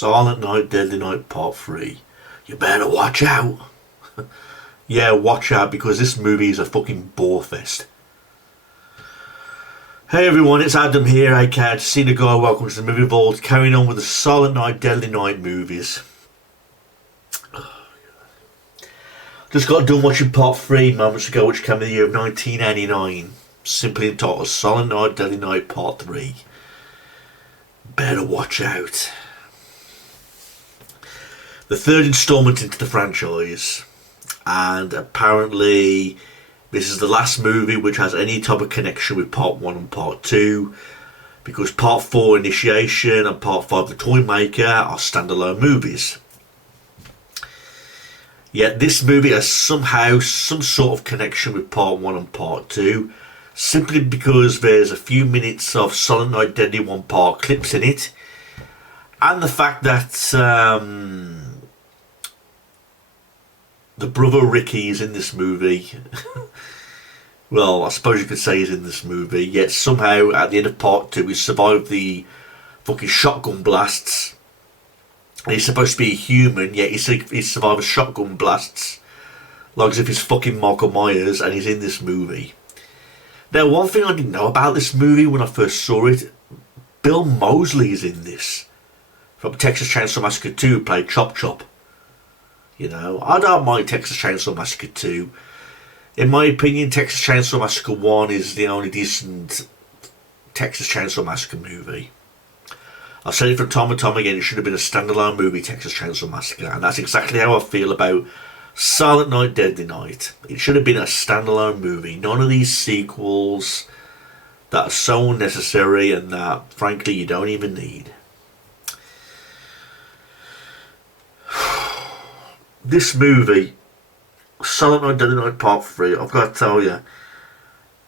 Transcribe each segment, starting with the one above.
Silent Night, Deadly Night Part 3. You better watch out. Yeah, watch out, because this movie is a fucking bore fest. Hey everyone, it's Adam here, aka Cena Guy. Welcome to the Movie Vault, carrying on with the Silent Night, Deadly Night movies. Just got done watching Part 3 moments ago, which came in the year of 1989. Simply entitled Silent Night, Deadly Night Part 3. Better watch out. The third instalment into the franchise, and apparently this is the last movie which has any type of connection with Part 1 and Part 2, because Part 4 Initiation and Part 5 The Toy Maker are standalone movies. Yet this movie has somehow some sort of connection with Part 1 and Part 2, simply because there's a few minutes of Silent Night Deadly 1 part clips in it, and the fact that the brother Ricky is in this movie. Well, I suppose you could say he's in this movie, yet somehow at the end of Part 2 he survived the fucking shotgun blasts. And he's supposed to be a human, yet he's survived shotgun blasts like as if he's fucking Michael Myers, and he's in this movie. Now, one thing I didn't know about this movie when I first saw it, Bill Moseley is in this. From Texas Chainsaw Massacre 2, who played Chop Chop. You know, I don't mind Texas Chainsaw Massacre 2. In my opinion, Texas Chainsaw Massacre 1 is the only decent Texas Chainsaw Massacre movie. I've said it from time and time again, it should have been a standalone movie, Texas Chainsaw Massacre, and that's exactly how I feel about Silent Night, Deadly Night. It should have been a standalone movie. None of these sequels that are so unnecessary and that, frankly, you don't even need. This movie, Silent Night, Deadly Night Part 3, I've got to tell you,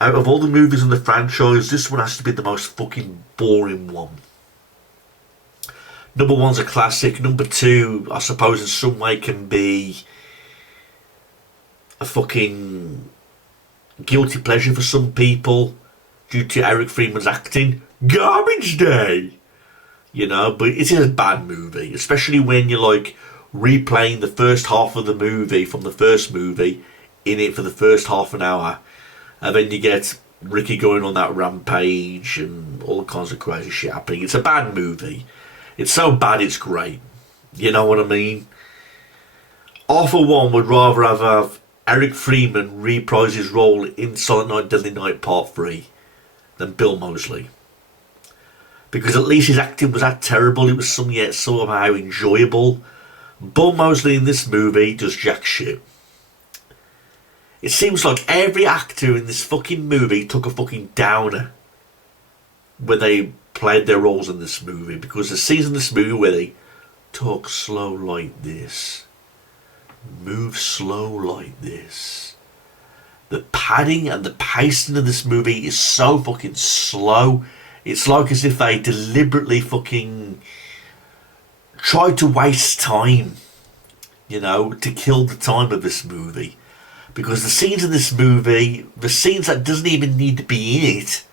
out of all the movies in the franchise, this one has to be the most fucking boring one. Number 1's a classic. Number 2, I suppose in some way can be a fucking guilty pleasure for some people due to Eric Freeman's acting. Garbage Day! You know, but it is a bad movie, especially when you're like replaying the first half of the movie from the first movie in it for the first half an hour, and then you get Ricky going on that rampage and all kinds of crazy shit happening. It's a bad movie. It's so bad it's great. You know what I mean? I, for one, would rather have Eric Freeman reprise his role in Silent Night, Deadly Night Part 3 than Bill Moseley. Because at least his acting was that terrible, it was something yet somehow enjoyable. Bill Moseley in this movie does jack shit. It seems like every actor in this fucking movie took a fucking downer when they played their roles in this movie, because the scenes in this movie where they talk slow like this, move slow like this, the padding and the pacing of this movie is so fucking slow. It's like as if they deliberately fucking tried to waste time, you know, to kill the time of this movie. Because the scenes in this movie, the scenes that doesn't even need to be in it,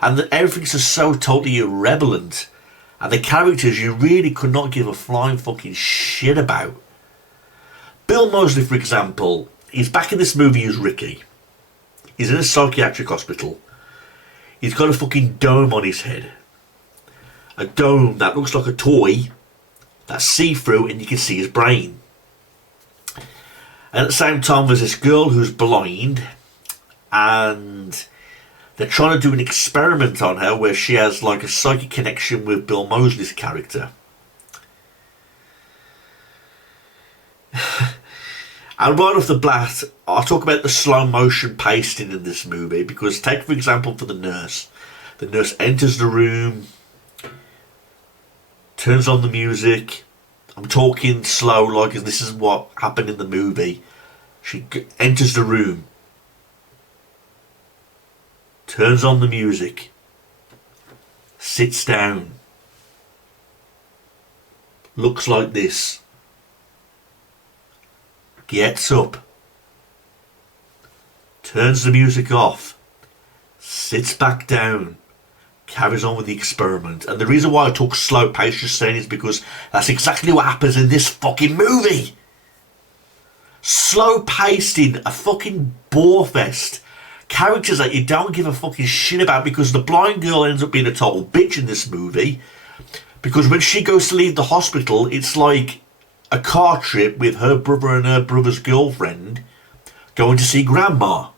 and everything's just so totally irrelevant, and the characters you really could not give a flying fucking shit about. Bill Moseley, for example, he's back in this movie as Ricky. He's in a psychiatric hospital. He's got a fucking dome on his head. A dome that looks like a toy that's see-through and you can see his brain. And at the same time there's this girl who's blind, and they're trying to do an experiment on her where she has like a psychic connection with Bill Moseley's character. And right off the bat, I'll talk about the slow motion pacing in this movie, because take for example for the nurse. The nurse enters the room, turns on the music. I'm talking slow like this is what happened in the movie. She enters the room, turns on the music, sits down, looks like this, gets up, turns the music off, sits back down, carries on with the experiment. And the reason why I talk slow pace just saying is because that's exactly what happens in this fucking movie. Slow paced in a fucking bore fest. Characters that you don't give a fucking shit about, because the blind girl ends up being a total bitch in this movie. Because when she goes to leave the hospital, it's like a car trip with her brother and her brother's girlfriend going to see grandma.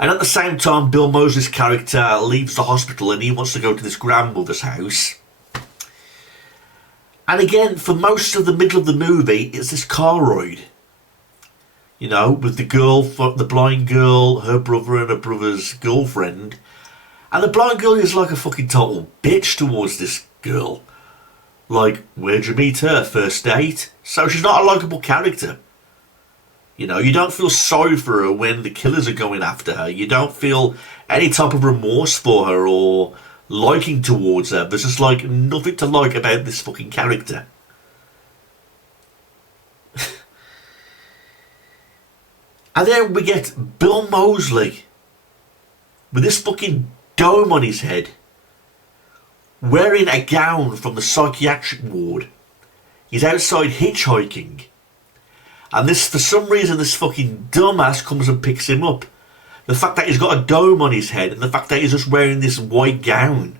And at the same time, Bill Moseley's character leaves the hospital and he wants to go to this grandmother's house. And again, for most of the middle of the movie, it's this car ride. You know, with the girl, the blind girl, her brother and her brother's girlfriend. And the blind girl is like a fucking total bitch towards this girl. Like, where'd you meet her? First date? So she's not a likeable character. You know, you don't feel sorry for her when the killers are going after her. You don't feel any type of remorse for her or liking towards her. There's just like nothing to like about this fucking character. And then we get Bill Moseley with this fucking dome on his head, wearing a gown from the psychiatric ward. He's outside hitchhiking. And this, for some reason, this fucking dumbass comes and picks him up. The fact that he's got a dome on his head and the fact that he's just wearing this white gown.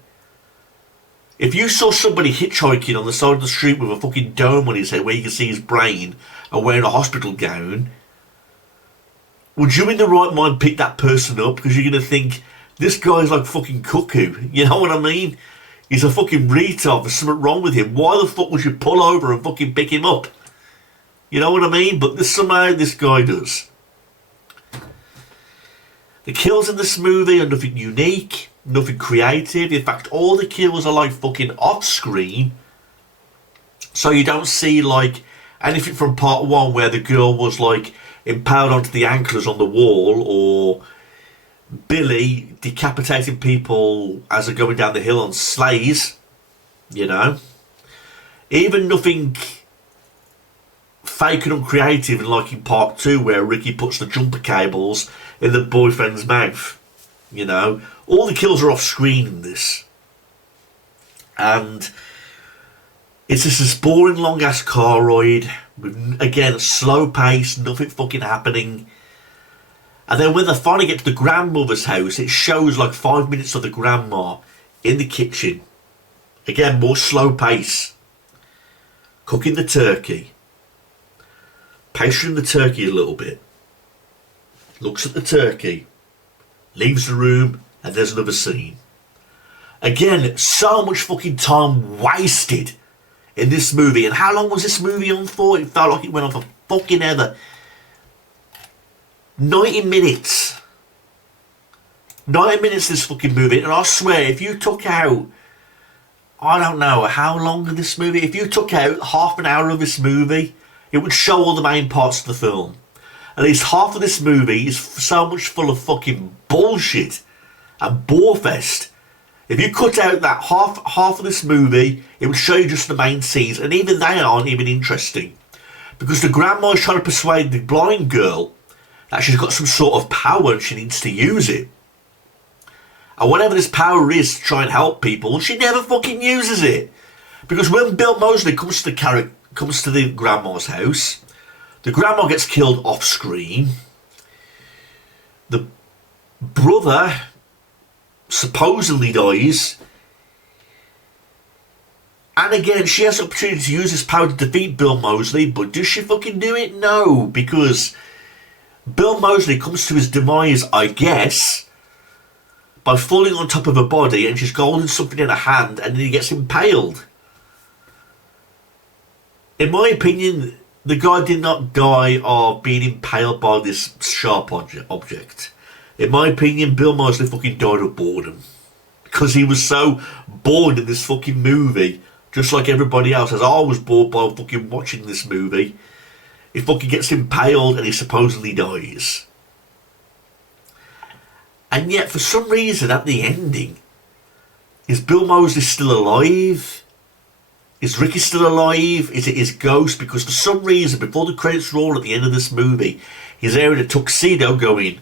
If you saw somebody hitchhiking on the side of the street with a fucking dome on his head where you can see his brain and wearing a hospital gown, would you in the right mind pick that person up? Because you're going to think, this guy's like fucking cuckoo. You know what I mean? He's a fucking retard. There's something wrong with him. Why the fuck would you pull over and fucking pick him up? You know what I mean? But somehow this guy does. The kills in this movie are nothing unique, nothing creative. In fact, all the kills are like fucking off screen. So you don't see like anything from part one where the girl was like impaled onto the anchors on the wall, or Billy decapitating people as they're going down the hill on sleighs. You know? Even nothing fake and uncreative, like in part two where Ricky puts the jumper cables in the boyfriend's mouth. You know, all the kills are off screen in this, and it's just this boring long ass car ride with, again, slow pace, nothing fucking happening. And then when they finally get to the grandmother's house, it shows like 5 minutes of the grandma in the kitchen. Again, more slow pace, cooking the turkey, pasteuring the turkey a little bit, looks at the turkey, leaves the room, and there's another scene. Again, so much fucking time wasted in this movie. And how long was this movie on for? It felt like it went on for fucking ever. 90 minutes. 90 minutes this fucking movie. And I swear, if you took out, I don't know how long of this movie, if you took out half an hour of this movie, it would show all the main parts of the film. At least half of this movie is so much full of fucking bullshit and borefest. If you cut out that half of this movie, it would show you just the main scenes, and even they aren't even interesting. Because the grandma is trying to persuade the blind girl that she's got some sort of power and she needs to use it. And whatever this power is to try and help people, she never fucking uses it. Because when Bill Moseley comes to the grandma's house, the grandma gets killed off screen. The brother supposedly dies. And again, she has the opportunity to use this power to defeat Bill Moseley, but does she fucking do it? No, because Bill Moseley comes to his demise, I guess, by falling on top of her body, and she's holding something in her hand, and then he gets impaled. In my opinion, the guy did not die of being impaled by this sharp object. In my opinion, Bill Moseley fucking died of boredom. Because he was so bored in this fucking movie, just like everybody else, as I was bored by fucking watching this movie. He fucking gets impaled and he supposedly dies. And yet, for some reason, at the ending, is Bill Moseley still alive? Is Ricky still alive? Is it his ghost? Because for some reason, before the credits roll at the end of this movie, he's there in a tuxedo going,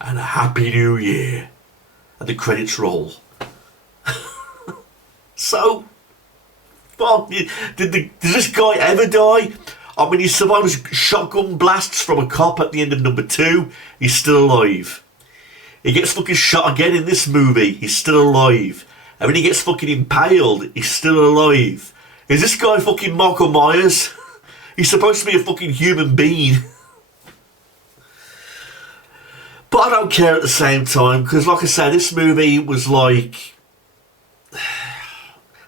"And a Happy New Year." and the credits roll. So, fuck, did this guy ever die? I mean, he survives shotgun blasts from a cop at the end of number 2. He's still alive. He gets fucking shot again in this movie. He's still alive. And when he gets fucking impaled, he's still alive. Is this guy fucking Michael Myers? He's supposed to be a fucking human being. But I don't care at the same time, because like I said, this movie was like...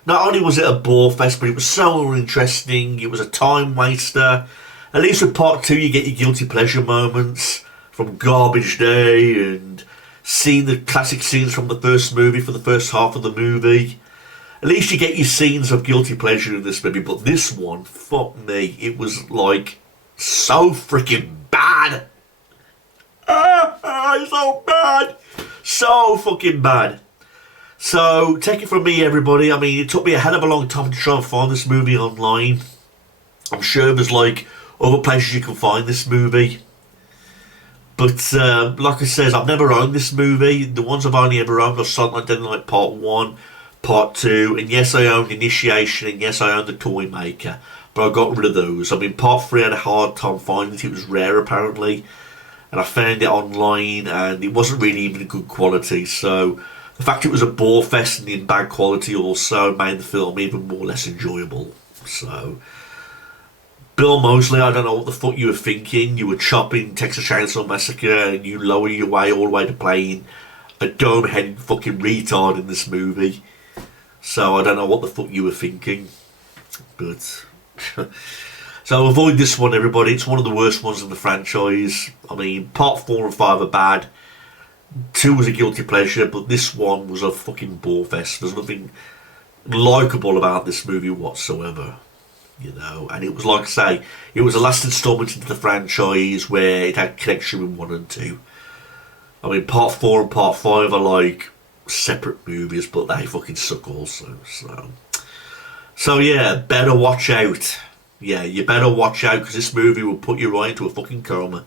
Not only was it a bore fest, but it was so uninteresting. It was a time waster. At least with part 2, you get your guilty pleasure moments from Garbage Day and seeing the classic scenes from the first movie for the first half of the movie. At least you get your scenes of guilty pleasure in this movie. But this one, fuck me, it was like so freaking bad. So bad. So fucking bad. So, take it from me, everybody. I mean, it took me a hell of a long time to try and find this movie online. I'm sure there's, like, other places you can find this movie. But, like I said, I've never owned this movie. The ones I've only ever owned are Silent Night, Deadly Night Part 1, Part 2, and yes, I owned Initiation, and yes, I owned The Toy Maker. But I got rid of those. I mean, Part 3 I had a hard time finding it. It was rare, apparently. And I found it online, and it wasn't really even good quality, so... The fact it was a bore fest and in bad quality also made the film even more less enjoyable. So, Bill Moseley, I don't know what the fuck you were thinking. You were chopping Texas Chainsaw Massacre and you lower your way all the way to playing a dome-headed fucking retard in this movie. So I don't know what the fuck you were thinking. But... So avoid this one, everybody. It's one of the worst ones in the franchise. I mean, part 4 and 5 are bad. 2 was a guilty pleasure, but this one was a fucking bore fest. There's nothing likeable about this movie whatsoever, you know. And it was, like I say, it was the last installment into the franchise where it had connection with 1 and 2. I mean, part 4 and part 5 are like separate movies, but they fucking suck also. So yeah, better watch out. Yeah, you better watch out, because this movie will put you right into a fucking coma.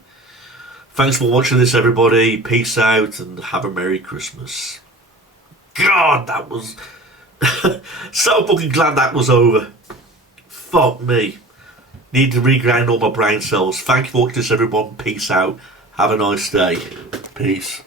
Thanks for watching this, everybody. Peace out and have a Merry Christmas. God, that was... so fucking glad that was over. Fuck me. Need to regrind all my brain cells. Thank you for watching this, everyone. Peace out. Have a nice day. Peace.